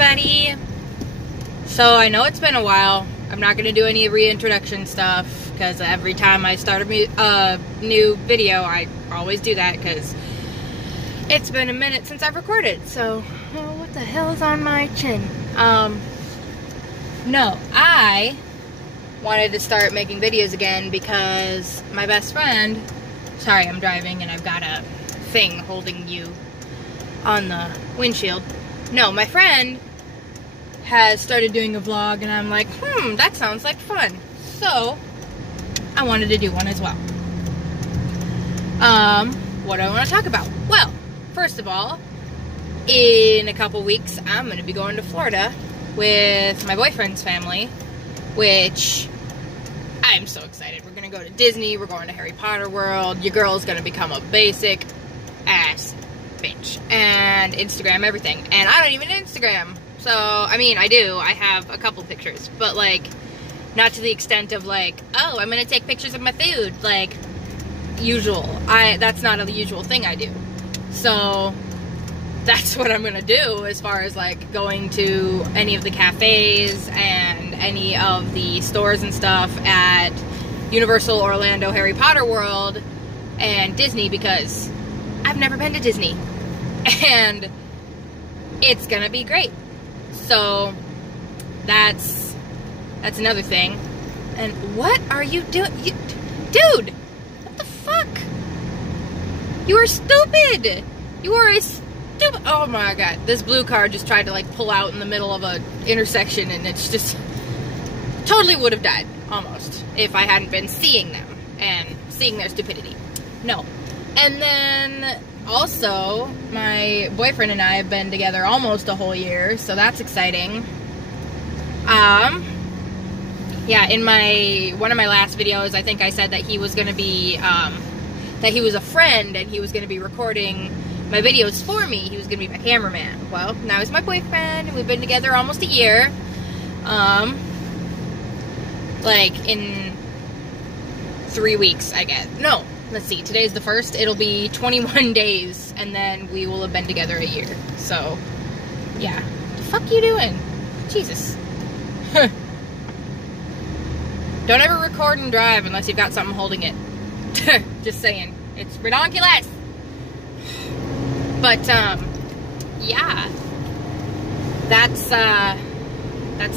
everybody. So I know it's been a while. I'm not going to do any reintroduction stuff because every time I start a new video, I always do that because it's been a minute since I've recorded. So, oh, what the hell is on my chin? No, I wanted to start making videos again because my best friend, sorry, I'm driving and I've got a thing holding you on the windshield. No, my friend has started doing a vlog and I'm like, that sounds like fun. So, I wanted to do one as well. What do I want to talk about? Well, first of all, in a couple weeks, I'm going to be going to Florida with my boyfriend's family, which I'm so excited. We're going to go to Disney, we're going to Harry Potter World, your girl's going to become a basic ass bitch, and Instagram everything. And I don't even Instagram. So, I mean, I do. I have a couple pictures, but, like, not to the extent of, like, oh, I'm going to take pictures of my food, like, usual. That's not a usual thing I do. So, that's what I'm going to do as far as, like, going to any of the cafes and any of the stores and stuff at Universal Orlando Harry Potter World and Disney, because I've never been to Disney. And it's going to be great. So, that's another thing. And what are you doing? Dude! What the fuck? You are stupid! You are a stupid... Oh my god. This blue car just tried to, like, pull out in the middle of a intersection, and it's just... Totally would have died, almost, if I hadn't been seeing them and seeing their stupidity. No. And then... Also, my boyfriend and I have been together almost a whole year, so that's exciting. Yeah, in one of my last videos, I think I said that he was going to be, that he was a friend and he was going to be recording my videos for me. He was going to be my cameraman. Well, now he's my boyfriend, and we've been together almost a year. Like, in 3 weeks, I guess. No. Let's see, today's the 1st. It'll be 21 days, and then we will have been together a year. So, yeah. What the fuck you doing? Jesus. Don't ever record and drive unless you've got something holding it. Just saying. It's ridiculous. But, yeah. That's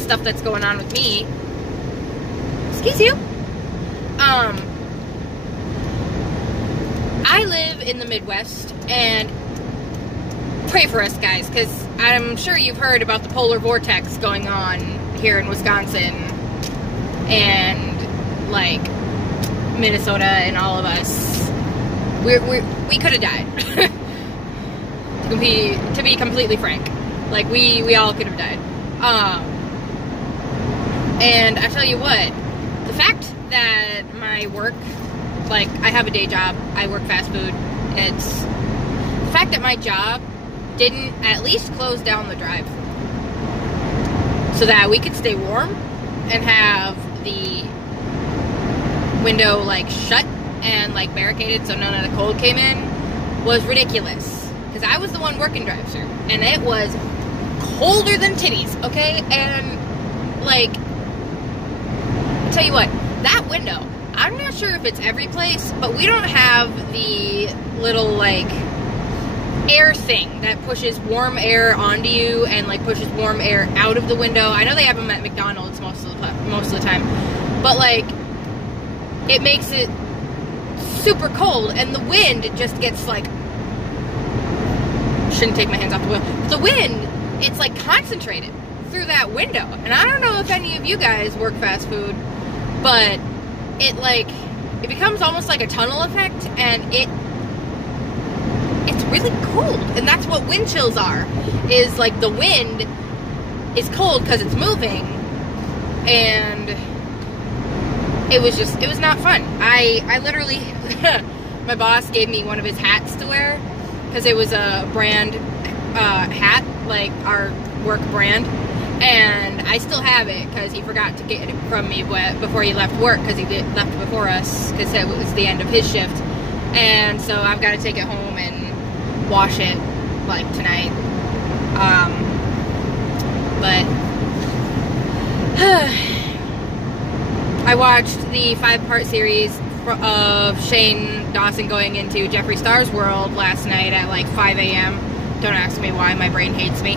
stuff that's going on with me. Excuse you. I live in the Midwest, and pray for us, guys, because I'm sure you've heard about the polar vortex going on here in Wisconsin and, like, Minnesota and all of us. We could have died. to be completely frank. Like, we all could have died. And I tell you what, the fact that my work... Like, I have a day job, I work fast food, it's the fact that my job didn't at least close down the drive-thru so that we could stay warm and have the window, like, shut and, like, barricaded so none of the cold came in was ridiculous, because I was the one working drive-thru, and it was colder than titties, okay? And, like, I'll tell you what, that window, I'm not sure if it's every place, but we don't have the little, like, air thing that pushes warm air onto you and, like, pushes warm air out of the window. I know they have them at McDonald's most of the time, but, like, it makes it super cold, and the wind just gets, like, shouldn't take my hands off the wheel. The wind, it's, like, concentrated through that window, and I don't know if any of you guys work fast food, but it, like, it becomes almost like a tunnel effect, and it's really cold, and that's what wind chills are, is, like, the wind is cold because it's moving, and it was not fun. I literally, my boss gave me one of his hats to wear, because it was a brand hat, like, our work brand, and I still have it because he forgot to get it from me before he left work, because he left before us because it was the end of his shift. And so I've got to take it home and wash it, like, tonight. watched the 5-part series of Shane Dawson going into Jeffree Star's world last night at like 5 a.m. Don't ask me why, my brain hates me.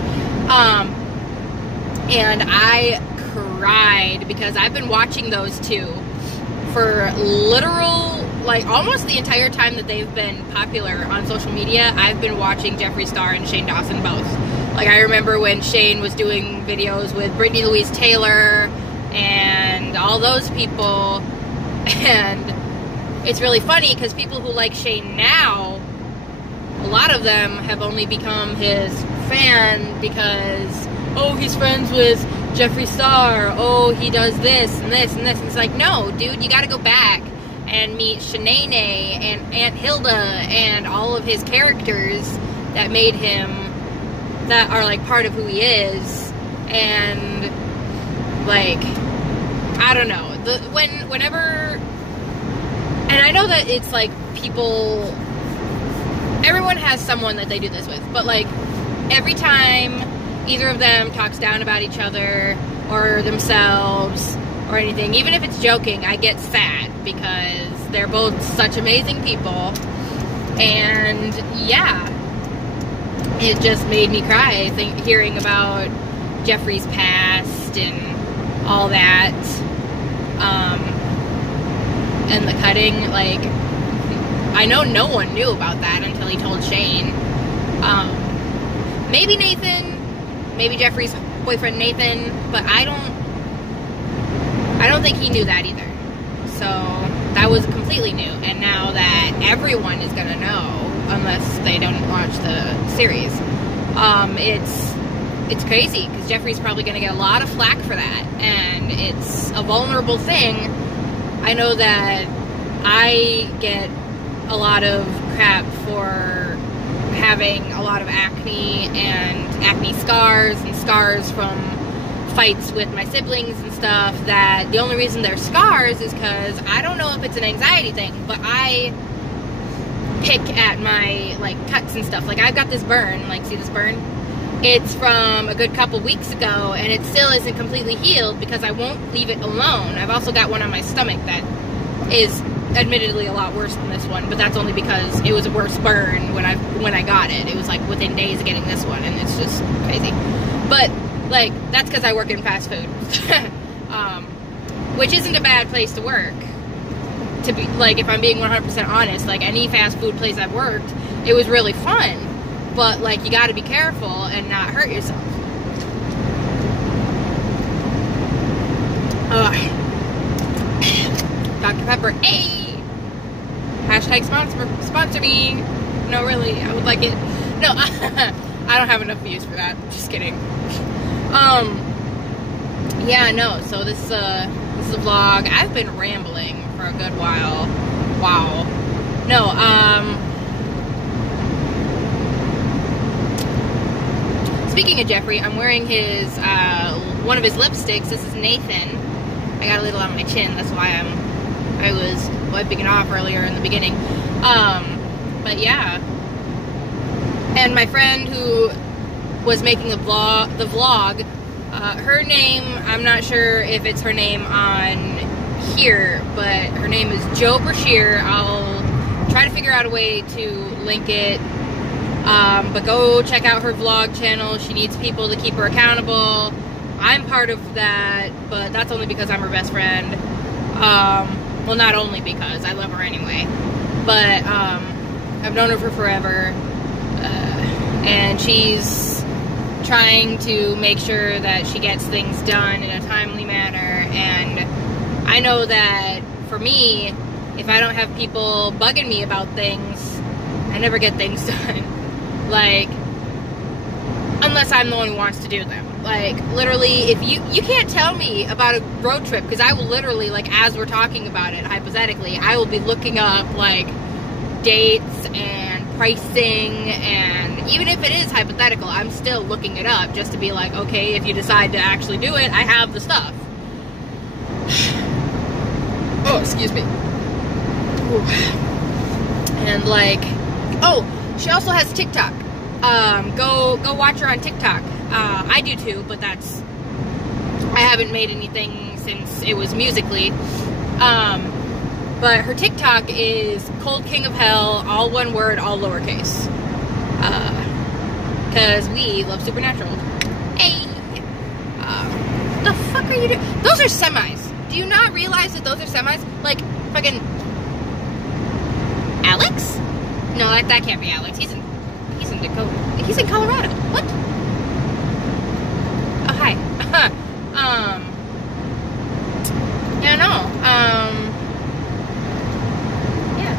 And I cried because I've been watching those two for literal, like, almost the entire time that they've been popular on social media. I've been watching Jeffree Star and Shane Dawson both. Like, I remember when Shane was doing videos with Brittany Louise Taylor and all those people, and it's really funny because people who like Shane now, a lot of them have only become his fan because, oh, he's friends with Jeffree Star, oh, he does this and this and this, and it's like, no, dude, you gotta go back and meet Shanae and Aunt Hilda and all of his characters that made him, that are like part of who he is. And like, I don't know, whenever, and I know that it's like people, everyone has someone that they do this with, but like every time either of them talks down about each other or themselves or anything, even if it's joking, I get sad because they're both such amazing people. And yeah, it just made me cry, hearing about Jeffree's past and all that, and the cutting. Like, I know no one knew about that until he told Shane. Maybe Nathan, maybe Jeffree's boyfriend Nathan, but I don't think he knew that either. So that was completely new, and now that everyone is gonna know, unless they don't watch the series, it's crazy because Jeffree's probably gonna get a lot of flack for that, and it's a vulnerable thing. I know that I get a lot of crap for having a lot of acne and acne scars and scars from fights with my siblings and stuff, that the only reason they're scars is because I don't know if it's an anxiety thing, but I pick at my like cuts and stuff. Like, I've got this burn, like, see this burn? It's from a good couple weeks ago, and it still isn't completely healed because I won't leave it alone. I've also got one on my stomach that is admittedly a lot worse than this one, but that's only because it was a worse burn when I got it. It was like within days of getting this one, and it's just crazy. But like, that's because I work in fast food, which isn't a bad place to work. To be like, if I'm being 100% honest, like any fast food place I've worked, it was really fun, but like, you got to be careful and not hurt yourself. Dr. Pepper, hey! Hashtag sponsor me. No, really, I would like it. No, I don't have enough views for that. Just kidding. Yeah, no, so this is a vlog. I've been rambling for a good while. Wow. No, speaking of Jeffree, I'm wearing his, one of his lipsticks. This is Nathan. I got a little on my chin, that's why I was wiping it off earlier in the beginning. But yeah. And my friend who was making the vlog, her name, I'm not sure if it's her name on here, but her name is Brasheare. I'll try to figure out a way to link it. But go check out her vlog channel. She needs people to keep her accountable. I'm part of that, but that's only because I'm her best friend. Well, not only because, I love her anyway. But, I've known her for forever. And she's trying to make sure that she gets things done in a timely manner. And I know that for me, if I don't have people bugging me about things, I never get things done. Like, unless I'm the one who wants to do them. Like, literally, if you can't tell me about a road trip, because I will literally, like, as we're talking about it, hypothetically, I will be looking up, like, dates and pricing, and even if it is hypothetical, I'm still looking it up just to be like, okay, if you decide to actually do it, I have the stuff. Oh, excuse me. Ooh. And, like, oh, she also has TikTok. Go watch her on TikTok. I do too, but I haven't made anything since it was Musical.ly. But her TikTok is coldkingofhell, all one word, all lowercase. Because we love Supernatural. Hey! The fuck are you doing? Those are semis. Do you not realize that those are semis? Like, fucking... Alex? No, that can't be Alex. He's in Dakota. He's in Colorado. What? Oh, hi. Yeah, no. Yeah.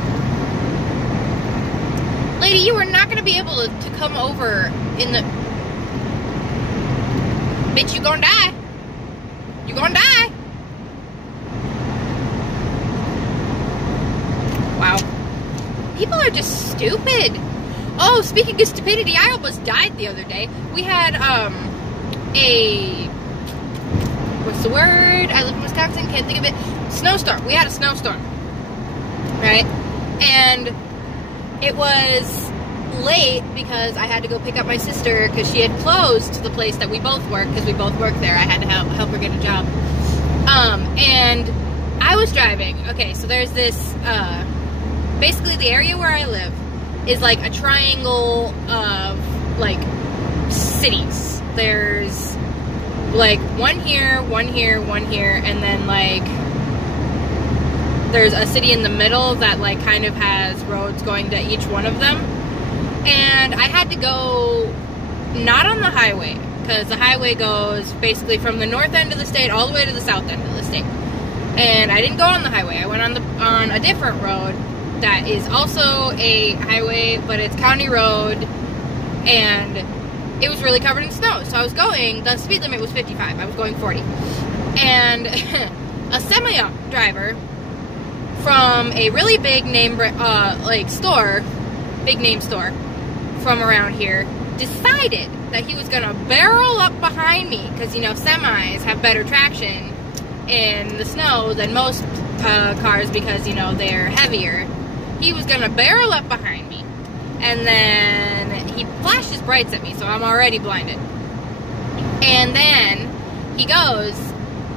Lady, you are not going to be able to come over in the... Bitch, you gonna die. You gonna die. Wow. People are just stupid. Oh, speaking of stupidity, I almost died the other day. We had, what's the word? I live in Wisconsin, can't think of it. Snowstorm. We had a snowstorm. Right? And it was late because I had to go pick up my sister because she had closed to the place that we both work, because we both work there. I had to help her get a job. And I was driving. Okay, so there's this, basically the area where I live is like a triangle of like cities. There's like one here, one here, one here, and then like there's a city in the middle that like kind of has roads going to each one of them. And I had to go not on the highway, because the highway goes basically from the north end of the state all the way to the south end of the state. And I didn't go on the highway. I went on a different road that is also a highway, but it's county road, and it was really covered in snow. So I was going, the speed limit was 55. I was going 40. And a semi-driver from a really big name, like store, big name store from around here, decided that he was gonna barrel up behind me, because, you know, semis have better traction in the snow than most cars, because, you know, they're heavier. He was gonna barrel up behind me, and then he flashed his brights at me, so I'm already blinded. And then he goes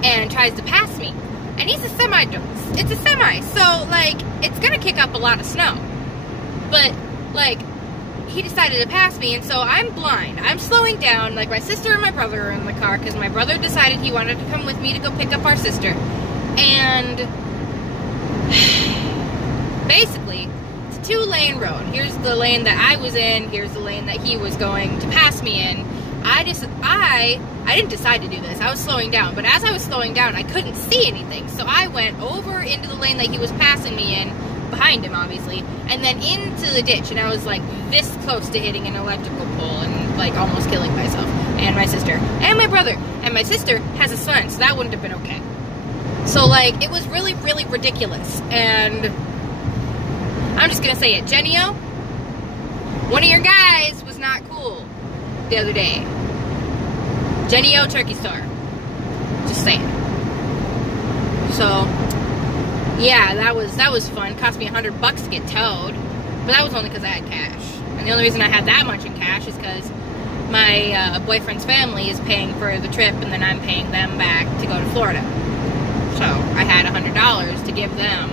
and tries to pass me, and he's a semi. It's a semi, so like it's gonna kick up a lot of snow. But like he decided to pass me, and so I'm blind. I'm slowing down. Like, my sister and my brother are in the car because my brother decided he wanted to come with me to go pick up our sister. And basically, it's a 2-lane road. Here's the lane that I was in. Here's the lane that he was going to pass me in. I didn't decide to do this. I was slowing down, but as I was slowing down, I couldn't see anything. So I went over into the lane that he was passing me in, behind him, obviously, and then into the ditch, and I was like this close to hitting an electrical pole and like almost killing myself and my sister and my brother. And my sister has a son, so that wouldn't have been okay. So like it was really, really ridiculous. And I'm just gonna say it, Jenny-O, one of your guys was not cool the other day. Jenny-O Turkey Store, just saying. So yeah, that was fun. Cost me $100 to get towed, but that was only because I had cash. And the only reason I had that much in cash is because my boyfriend's family is paying for the trip, and then I'm paying them back to go to Florida. So I had $100 to give them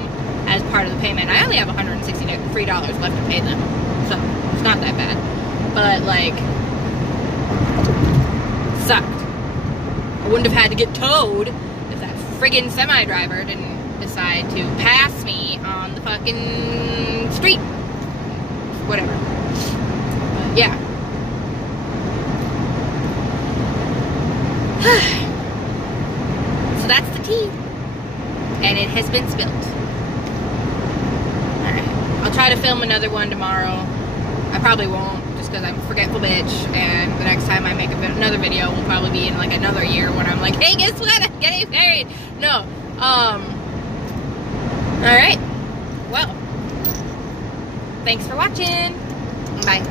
as part of the payment. I only have $163 left to pay them, so it's not that bad. But like, sucked. I wouldn't have had to get towed if that friggin' semi driver didn't decide to pass me on the fucking street. Whatever. But yeah. So that's the tea. And it has been spilled. Alright. I'll try to film another one tomorrow. I probably won't, just because I'm a forgetful bitch, and the next time I make another video will probably be in like another year when I'm like, hey, guess what? I'm getting married. No. Alright. Well, thanks for watching. Bye.